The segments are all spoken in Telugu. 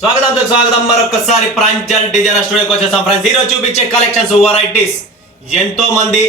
స్వాగతం మరొకసారి ప్రాంజల్ డిజైనర్ స్టూడియోకి వచ్చేసాం ఫ్రెండ్స్. ఈరోజు చూపించే కలెక్షన్స్ వెరైటీస్ ఎంతో మంది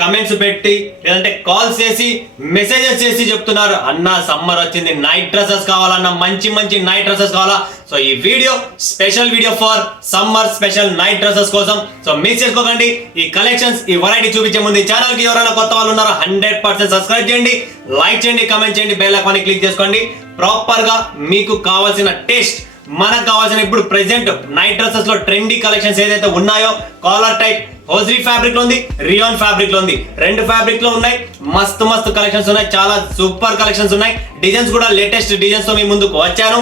కమెంట్స్ పెట్టి లేదంటే కాల్స్ చేసి మెసేజెస్ చేసి చెప్తున్నారు, అన్న సమ్మర్ వచ్చింది, నైట్ డ్రెస్సెస్ కావాలన్న, మంచి మంచి నైట్ డ్రెస్సెస్ కావాలా. సో ఈ video special video for summer special night dresses కోసం. సో మిస్ చేసుకోకండి. ఈ కలెక్షన్స్ ఈ వెరైటీ చూపించే ముందు ఈ ఛానల్ కి ఎవరైనా కొత్త వాళ్ళు ఉన్నారో 100% సబ్స్క్రైబ్ చేయండి, లైక్ చేయండి, కమెంట్ చేయండి, బెల్ ఐకాన్ క్లిక్ చేసుకోండి. ప్రాపర్ గా మీకు కావాల్సిన టేస్ట్, మనకు కావాల్సిన ఇప్పుడు ప్రెసెంట్ నైట్ డ్రెస్సెస్ లో ట్రెండీ కలెక్షన్స్ ఏదైతే ఉన్నాయో, కాలర్ టైప్ హోజరీ ఫ్యాబ్రిక్ లో ఉంది, రియాన్ ఫ్యాబ్రిక్ లో ఉంది, రెండు ఫ్యాబ్రిక్ లో ఉన్నాయి. మస్తు కలెక్షన్స్ ఉన్నాయి, చాలా సూపర్ కలెక్షన్స్ ఉన్నాయి. డిజైన్స్ కూడా లేటెస్ట్ డిజైన్స్ తో మీ ముందుకు వచ్చాను.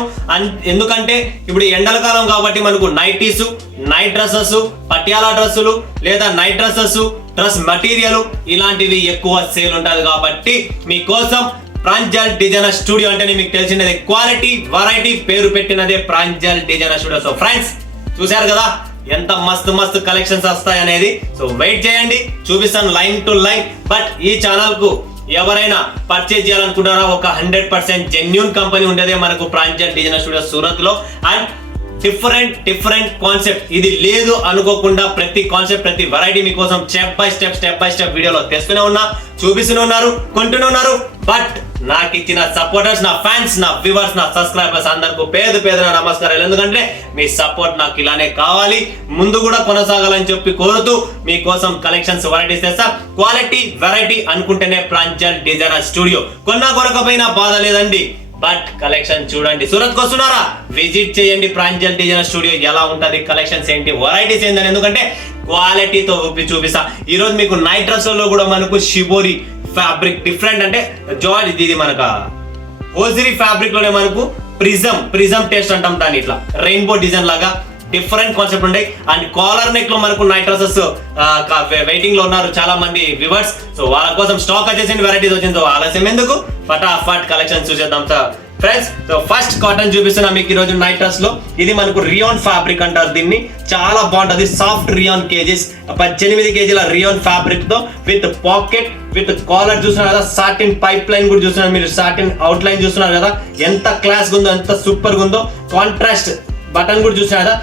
ఎందుకంటే ఇప్పుడు ఎండల కాలం కాబట్టి మనకు నైటీస్, నైట్ డ్రెస్సెస్, పటియాలా డ్రెస్సులు లేదా నైట్ డ్రెస్సెస్, డ్రెస్ మెటీరియల్ ఇలాంటివి ఎక్కువ సేల్ ఉంటుంది కాబట్టి మీకోసం ప్రాంజల్ డిజైనర్ స్టూడియో అంటేనే మీకు తెలిసినదే క్వాలిటీ వెరైటీ, పేరు పెట్టినదే Pranjal designer studio. So friends చూశారు కదా ఎంత మస్తు కలెక్షన్స్ వస్తాయి అనేది. సో వెయిట్ చేయండి, చూపిస్తాను లైన్ టు లైన్. బట్ ఈ ఛానల్ కు ఎవరైనా పర్చేజ్ చేయాలనుకుంటారా, ఒక 100% జెన్యూన్ కంపెనీ ఉండేదే మనకు ప్రాంజల్ డిజైనర్ స్టూడియో సూరత్ లో. అండ్ డిఫరెంట్ కాన్సెప్ట్, ఇది లేదు అనుకోకుండా ప్రతి కాన్సెప్ట్, ప్రతి వెరైటీ మీకోసం స్టెప్ బై స్టెప్ వీడియోలో తెస్తూనే ఉన్నా, చూపిస్తూనే ఉన్నారు, కొంటూనే ఉన్నారు. బట్ నాకు ఇచ్చిన సపోర్టర్స్, నా ఫ్యాన్స్, నా వ్యూవర్స్, నా సబ్స్క్రైబర్స్ అందరికీ పేద నమస్కారాలు. ఎందుకంటే మీ సపోర్ట్ నాకు ఇలానే కావాలి, ముందు కూడా కొనసాగాలని చెప్పి కోరుతూ మీకోసం కలెక్షన్స్ వెరైటీస్ తెస్తా. క్వాలిటీ వెరైటీ అనుకుంటేనే ప్రాంజల్ డిజైనర్ స్టూడియో. కొనకపోయినా బాధ లేదండి, బట్ కలెక్షన్ చూడండి. సూరత్ కు వస్తున్నారా, విజిట్ చేయండి ప్రాంజల్ డిజైనర్ స్టూడియో. ఎలా ఉంటది, కలెక్షన్స్ ఏంటి, వెరైటీస్ ఏంటని, ఎందుకంటే క్వాలిటీతో చూపిస్తా. ఈ రోజు మీకు నైట్ డ్రెస్లలో కూడా మనకు షిబోరి ఫ్యాబ్రిక్ డిఫరెంట్, అంటే జార్జ్ ఇది మనకు హోజరీ ఫ్యాబ్రిక్ లోనే మనకు ప్రిజం టేస్ట్ అంటాం దాన్ని, ఇట్లా రెయిన్బో డిజైన్ లాగా డిఫరెంట్ కాన్సెప్ట్ ఉంటాయి. అండ్ కాలర్ నెక్ లో మనకు నైట్ డ్రెస్సెస్ వెయిటింగ్ లో ఉన్నారు చాలా మంది వ్యూవర్స్. సో వాళ్ళ కోసం స్టాక్ వచ్చేసింది, వెరైటీస్ వచ్చింది. సో ఆలస్యం ఎందుకు, ఫటాఫట్ కలెక్షన్ చూసేద్దాం sir friends. So first cotton చూపిస్తున్నా మీకు ఈ రోజు నైట్ డ్రెస్ లో. ఇది మనకు రియాన్ ఫ్యాబ్రిక్ అంటారు దీన్ని, చాలా బాగుంటది. Soft rayon kgs, 18 kg rayon fabric తో విత్ పాకెట్, విత్ కాలర్ చూస్తున్నారు కదా, సాటిన్ పైప్ లైన్ కూడా చూస్తున్నారు మీరు, సాటిన్ అవుట్ లైన్ చూస్తున్నారు కదా, ఎంత క్లాస్ ఉందో, ఎంత సూపర్ ఉందో. కాంట్రాస్ట్ బటన్ కూడా చూస్తున్నారు కదా,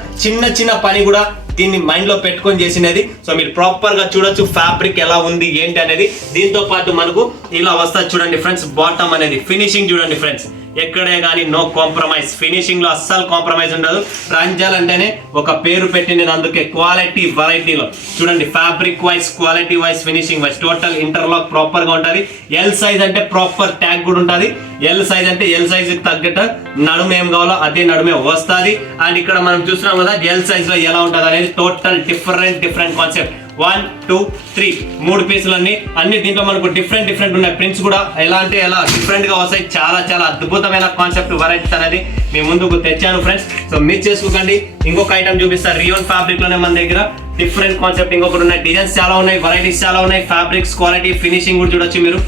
చిన్న పని కూడా దీన్ని మైండ్ లో పెట్టుకొని చేసినది. సో మీరు ప్రాపర్ గా చూడొచ్చు ఫ్యాబ్రిక్ ఎలా ఉంది ఏంటి అనేది. దీంతో పాటు మనకు ఇలా వస్తుంది చూడండి ఫ్రెండ్స్, బాటమ్ అనేది ఫినిషింగ్ చూడండి ఫ్రెండ్స్, ఎక్కడే కానీ నో కాంప్రమైజ్. ఫినిషింగ్ లో అస్సలు కాంప్రమైజ్ ఉండదు. ప్రాంజల్ అంటేనే ఒక పేరు పెట్టినది, అందుకే క్వాలిటీ వెరైటీలో చూడండి. Fabric wise, quality wise, finishing wise total interlock proper గా ఉంటుంది. ఎల్ సైజ్ అంటే ప్రాపర్ ట్యాగ్ కూడా ఉంటుంది. ఎల్ సైజ్ అంటే ఎల్ సైజ్ తగ్గట్టు నడుము ఏం కావాలో అదే నడుమే వస్తుంది. అండ్ ఇక్కడ మనం చూస్తున్నాం కదా ఎల్ సైజ్ లో ఎలా ఉంటుంది అనేది, టోటల్ డిఫరెంట్ కాన్సెప్ట్. 1 2 3 3 పీసులు అన్ని దీంట్లో మనకు డిఫరెంట్ ఉన్నాయి. ప్రింట్స్ కూడా ఎలా అంటే ఎలా డిఫరెంట్ గా వస్తాయి. చాలా అద్భుతమైన కాన్సెప్ట్ వెరైటీస్ అనేది మీ ముందుకు తెచ్చాను ఫ్రెండ్స్. సో మిస్ చేసుకోకండి. ఇంకొక ఐటమ్ చూపిస్తారు రియాన్ ఫ్యాబ్రిక్ లోనే మన దగ్గర డిఫరెంట్ కాన్సెప్ట్ ఇంకొకటి ఉన్నాయి. డిజైన్స్ చాలా ఉన్నాయి, వెరైటీస్ చాలా ఉన్నాయి. ఫ్యాబ్రిక్స్ క్వాలిటీ ఫినిషింగ్ కూడా చూడొచ్చు మీరు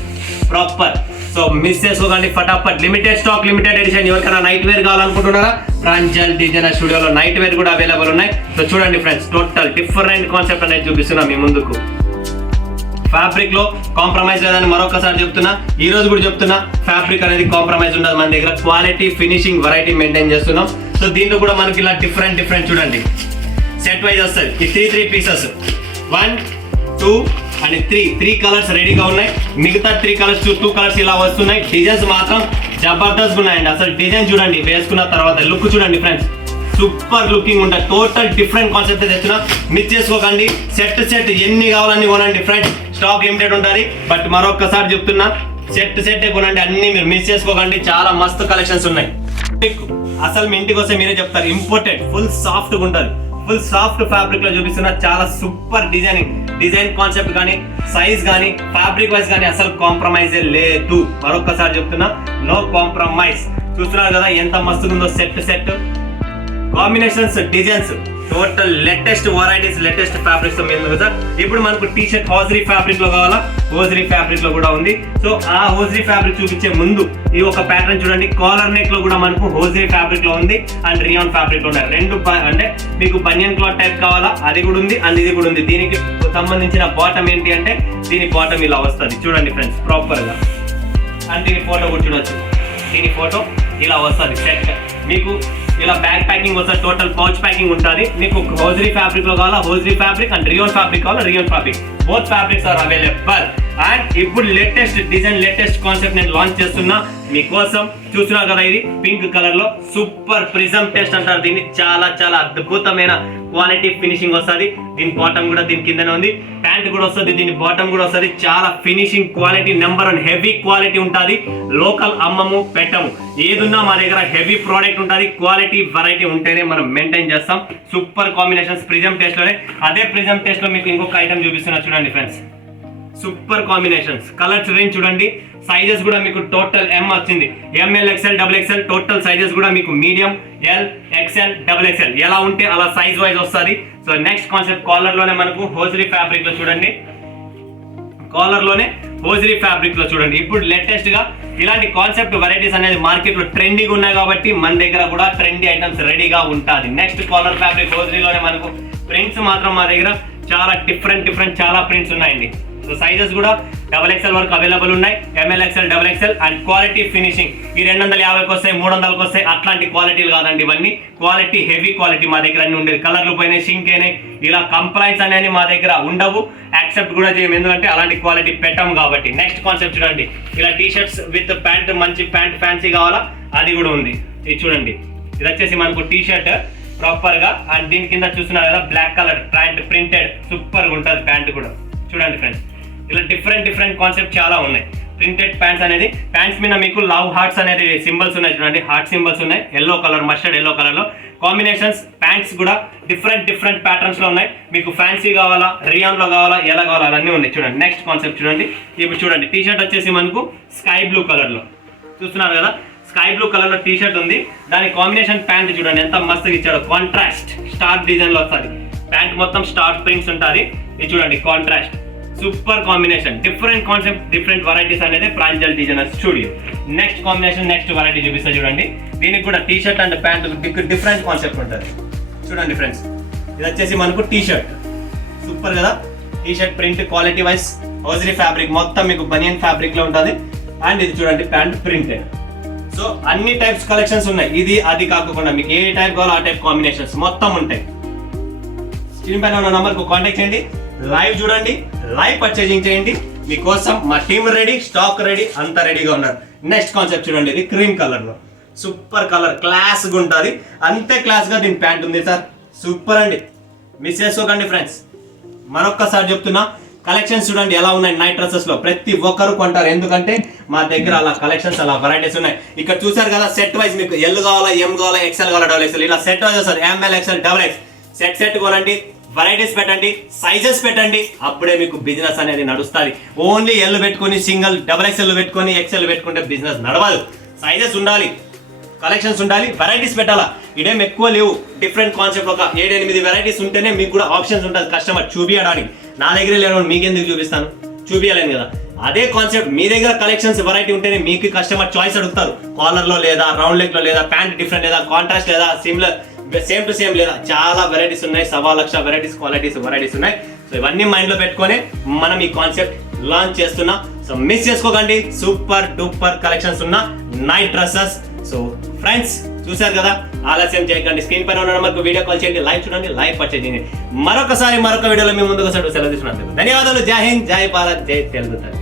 ప్రాపర్. సో మిస్ చేసుకోకండి, ఫటాఫట్. Limited stock, limited edition. ఎవరికైనా నైట్ వేర్ కావాలనుకుంటున్నారా, ప్రాంజల్ డిజైనర్ స్టూడియోలో నైట్ వేర్ కూడా అవైలబుల్ ఉన్నాయి. సో చూడండి ఫ్రెండ్స్, టోటల్ డిఫరెంట్ కాన్సెప్ట్ అనేది చూపిస్తున్నా మీ ముందుకు. ఫ్యాబ్రిక్ లో కాంప్రమైజ్ లేదని మరొకసారి చెప్తున్నా, ఈ రోజు కూడా చెప్తున్నా, ఫ్యాబ్రిక్ అనేది కాంప్రమైజ్ ఉండదు మన దగ్గర. క్వాలిటీ ఫినిషింగ్ వెరైటీ మెయింటైన్ చేస్తున్నాం. సో దీంట్లో కూడా మనకి ఇలా డిఫరెంట్ చూడండి, సెట్ వైజ్ వస్తుంది. ఈ 3 పీసెస్ 1 2 అండ్ 3 కలర్స్ రెడీగా ఉన్నాయి. మిగతా 3 కలర్స్ 2 కలర్స్ ఇలా వస్తున్నాయి. డిజైన్స్ మాత్రం జబర్దస్త్ ఉన్నాయండి. అసలు డిజైన్ చూడండి, వేసుకున్న తర్వాత లుక్ చూడండి ఫ్రెండ్స్, సూపర్ లుకింగ్ ఉంటుంది. టోటల్ డిఫరెంట్ కాన్సెప్ట్ తెచ్చున్నా, మిస్ చేసుకోకండి. సెట్ ఎన్ని కావాలన్నీ కొనండి ఫ్రెండ్స్, స్టాక్ లిమిటెడ్ ఉంటుంది. బట్ మరొకసారి చెప్తున్నా, సెట్ కొనండి, అన్ని మీరు మిస్ చేసుకోకండి. చాలా మస్తు కలెక్షన్స్ ఉన్నాయి. అసలు మీ ఇంటికి వస్తే మీరే చెప్తారు, ఇంపోర్టెడ్ ఫుల్ సాఫ్ట్ గా ఉంటుంది. ఫుల్ సాఫ్ట్ ఫ్యాబ్రిక్ లో చూపిస్తున్నా, చాలా సూపర్ డిజైన్ కాన్సెప్ట్ కానీ, సైజ్ కానీ, ఫ్యాబ్రిక్ వైజ్ కానీ అసలు కాంప్రమైజ్ లేదు. మరొకసారి చెప్తున్నా, నో కాంప్రమైజ్. చూస్తున్నారు కదా ఎంత మస్తుగా ఉందో set combinations, designs, total latest varieties, latest fabrics కదా. ఇప్పుడు మనకు టీ షర్ట్ హోజరీ ఫ్యాబ్రిక్ లో కావాలా, హోజరీ ఫ్యాబ్రిక్ లో కూడా ఉంది. సో ఆ హోజరీ ఫ్యాబ్రిక్ చూపించే ముందు ఈ ఒక ప్యాటర్న్ చూడండి, కాలర్ నెక్ లో కూడా మనకు హోజరీ ఫ్యాబ్రిక్ లో ఉంది అండ్ రియాన్ ఫ్యాబ్రిక్ లో ఉన్నాయి. రెండు అంటే మీకు బనియన్ క్లాత్ టైప్ కావాలా, అది కూడా ఉంది అండ్ ఇది కూడా ఉంది. దీనికి సంబంధించిన బాటమ్ ఏంటి అంటే, దీని బాటమ్ ఇలా వస్తుంది చూడండి ఫ్రెండ్స్ ప్రాపర్ గా. అండ్ దీని ఫోటో కూడా చూడొచ్చు, దీని ఫోటో ఇలా వస్తుంది సెట్. మీకు ఇలా బ్యాగ్ ప్యాకింగ్ వస్తుంది, టోటల్ పౌచ్ ప్యాకింగ్ ఉంటుంది. మీకు హోజరీ ఫ్యాబ్రిక్ లో కావాలా hosiery fabric and rayon fabric కావాలా rayon fabric, both fabrics are available. And ఇప్పుడు లేటెస్ట్ డిజైన్ లేటెస్ట్ కాన్సెప్ట్ నేను లాంచ్ చేస్తున్నా మీకోసం. చూస్తున్నారు కదా, ఇది పింక్ కలర్ లో సూపర్ ప్రిజం టెస్ట్ అంటారు దీన్ని. చాలా చాలా అద్భుతమైన క్వాలిటీ ఫినిషింగ్ వస్తుంది. దీని బాటమ్ కూడా దీని కిందనే ఉంది, ప్యాంట్ కూడా వస్తుంది, దీని బాటమ్ కూడా వస్తుంది. చాలా finishing quality number 1 heavy quality ఉంటుంది. లోకల్ అమ్మము పెట్టము, ఏదున్నా మా దగ్గర హెవీ ప్రోడక్ట్ ఉంటుంది. క్వాలిటీ వెరైటీ ఉంటేనే మనం మెయింటైన్ చేస్తాం. సూపర్ కాంబినేషన్స్ ప్రిజం టెస్ట్ లోనే. అదే ప్రిజం టెస్ట్ లో మీకు ఇంకొక ఐటమ్ చూపిస్తున్నా చూడండి friends. Super combinations, colours range చూడండి. సైజెస్ కూడా మీకు టోటల్ ఎం వచ్చింది, M L XL double XL. Total sizes కూడా మీకు medium, L, XL, double XL ఎలా ఉంటే అలా సైజ్ వైజ్ వస్తుంది. సో నెక్స్ట్ కాన్సెప్ట్ కాలర్ లోనే మనకు హోజరీ ఫ్యాబ్రిక్ లో చూడండి, కాలర్ లోనే హోజరీ ఫ్యాబ్రిక్ లో చూడండి. ఇప్పుడు లేటెస్ట్ గా ఇలాంటి కాన్సెప్ట్ వెరైటీస్ అనేది మార్కెట్ లో ట్రెండింగ్ ఉన్నాయి కాబట్టి మన దగ్గర కూడా ట్రెండీ ఐటమ్స్ రెడీగా ఉంటుంది. నెక్స్ట్ కాలర్ ఫ్యాబ్రిక్ హోజరీలోనే మనకు ప్రింట్స్ మాత్రం మా దగ్గర చాలా డిఫరెంట్ చాలా ప్రింట్స్ ఉన్నాయండి. సో సైజెస్ కూడా డబల్ ఎక్స్ఎల్ వరకు అవైలబుల్ ఉన్నాయి, M L XL, double XL. And quality finishing ఈ 250కి వస్తాయి, 300కి వస్తాయి, అట్లాంటి క్వాలిటీలు కాదండి ఇవన్నీ. క్వాలిటీ హెవీ క్వాలిటీ మా దగ్గర అన్ని ఉండేది. కలర్లు పోయినాయి, షింక్ అయినాయి, ఇలా కంప్లైంట్స్ అనేది మా దగ్గర ఉండవు. యాక్సెప్ట్ కూడా చేయం, ఎందుకంటే అలాంటి క్వాలిటీ పెట్టాం కాబట్టి. నెక్స్ట్ కాన్సెప్ట్ చూడండి, ఇలా టీ షర్ట్స్ విత్ ప్యాంట్, మంచి ప్యాంట్ ఫ్యాన్సీ కావాలా అది కూడా ఉంది. ఇది చూడండి, ఇది వచ్చేసి మనకు టీ షర్ట్ ప్రాపర్ గా. అండ్ దీని కింద చూస్తున్నారు కదా black colour pant printed, super గా ఉంటుంది ప్యాంట్ కూడా. చూడండి ఫ్రెండ్స్, ఇలా డిఫరెంట్ కాన్సెప్ట్ చాలా ఉన్నాయి. ప్రింటెడ్ ప్యాంట్స్ అనేది, ప్యాంట్స్ మీద మీకు లవ్ హార్ట్స్ అనేది సింబల్స్ ఉన్నాయి చూడండి, హార్ట్ సింబల్స్ ఉన్నాయి. Yellow colour, mustard yellow colour లో కాంబినేషన్స్. ప్యాంట్స్ కూడా డిఫరెంట్ ప్యాటర్న్స్ లో ఉన్నాయి. మీకు ఫ్యాన్సీ కావాలా, రియాన్ లో కావాలా, ఎలా కావాలా అన్నీ ఉన్నాయి. చూడండి నెక్స్ట్ కాన్సెప్ట్ చూడండి. ఇప్పుడు చూడండి టీ షర్ట్ వచ్చేసి మనకు స్కై బ్లూ కలర్ లో చూస్తున్నారు కదా, స్కై బ్లూ కలర్ లో టీ షర్ట్ ఉంది. దాని కాంబినేషన్ ప్యాంట్ చూడండి ఎంత మస్తుగా ఇచ్చాడు. కాంట్రాస్ట్ స్టార్ డిజైన్ లో వస్తుంది ప్యాంట్, మొత్తం స్టార్ ప్రింట్స్ ఉంటుంది. ఇది చూడండి contrast, super combination. Different concept, different varieties అనేది Pranjal designer studio. Next combination, next variety చూపిస్తా చూడండి. దీనికి కూడా T shirt and pant different concept ఉంటుంది. చూడండి ఫ్రెండ్స్, ఇది వచ్చేసి మనకు టీ షర్ట్, సూపర్ కదా. T shirt print quality wise hosiery fabric మొత్తం మీకు బనియన్ ఫ్యాబ్రిక్ లో ఉంటుంది. అండ్ ఇది చూడండి ప్యాంట్ ప్రింటెడ్. సో అన్ని టైప్స్ కలెక్షన్స్ ఉన్నాయి. ఇది అది కాకుండా మీకు ఏ టైప్ కావాలో ఆ టైప్ కాంబినేషన్స్ మొత్తం ఉంటాయి. స్క్రీన్ పైన ఉన్న నంబర్కు కాంటాక్ట్ చేయండి, లైవ్ చూడండి, లైవ్ పర్చేజింగ్ చేయండి. మీకోసం మా టీమ్ రెడీ, స్టాక్ రెడీ, అంతా రెడీగా ఉన్నారు. నెక్స్ట్ కాన్సెప్ట్ చూడండి, ఇది క్రీమ్ కలర్ లో సూపర్ కలర్, క్లాస్ గా ఉంటుంది. అంతే క్లాస్ గా దీని ప్యాంట్ ఉంది సార్, సూపర్ అండి. మిస్ చేసుకోకండి ఫ్రెండ్స్. మరొక్కసారి చెప్తున్నా, కలెక్షన్స్ చూడండి ఎలా ఉన్నాయి. నైట్ డ్రెస్సెస్ లో ప్రతి ఒక్కరు కొంటారు, ఎందుకంటే మా దగ్గర అలా కలెక్షన్స్ అలా వెరైటీస్ ఉన్నాయి. ఇక్కడ చూసారు కదా సెట్ వైజ్, మీకు ఎల్ కావాలా, ఎం కావాలా, ఎక్స్ఎల్ కావాలా, డబుల్ ఎక్స్ఎల్, ఇలా సెట్ వైజ్ వస్తుంది. M L XL double X set కొనండి, వెరైటీస్ పెట్టండి, సైజెస్ పెట్టండి, అప్పుడే మీకు బిజినెస్ అనేది నడుస్తుంది. ఓన్లీ ఎల్ పెట్టుకొని సింగిల్ డబుల్ ఎక్స్ఎల్ పెట్టుకొని ఎక్స్ఎల్ పెట్టుకుంటే బిజినెస్ నడవదు. సైజెస్ ఉండాలి, కలెక్షన్స్ ఉండాలి, వెరైటీస్ పెట్టాలా. ఇదేం ఎక్కువ లేవు, డిఫరెంట్ కాన్సెప్ట్ ఒక 7-8 వెరైటీస్ ఉంటేనే మీకు కూడా ఆప్షన్స్ ఉంటుంది కస్టమర్ చూపించడానికి. నా దగ్గర లేని మీకు ఎందుకు చూపిస్తాను, చూపించలేను కదా. అదే కాన్సెప్ట్ మీ దగ్గర కలెక్షన్స్ వెరైటీ ఉంటేనే మీకు కస్టమర్ చాయిస్ అడుగుతారు. కాలర్ లో లేదా, రౌండ్ లెగ్ లో లేదా, ప్యాంట్ డిఫరెంట్ లేదా, కాంట్రాస్ట్ లేదా, సిమిలర్ సేమ్ టు సేమ్ లేదా, చాలా వెరైటీస్ ఉన్నాయి. 1,00,000 వెరైటీస్, వెరైటీస్ ఉన్నాయి. సో ఇవన్నీ మైండ్ లో పెట్టుకొని మనం ఈ కాన్సెప్ట్ లాంచ్ చేస్తున్నా. సో మిస్ చేసుకోకండి, సూపర్ డూపర్ కలెక్షన్స్ ఉన్న నైట్ డ్రెస్సెస్. సో ఫ్రెండ్స్ చూసారు కదా, ఆలస్యం చేయకండి. స్క్రీన్ పైన ఉన్న నెంబర్కు వీడియో కాల్ చేయండి, లైవ్ చూడండి, లైవ్ పర్చేజ్ చేయండి. మరొక వీడియోలో మీ ముందుకు సెలవు తీసుకున్నాను. ధన్యవాదాలు. జై హింద్, జై భారత్, జై తెలుగు తల్లి.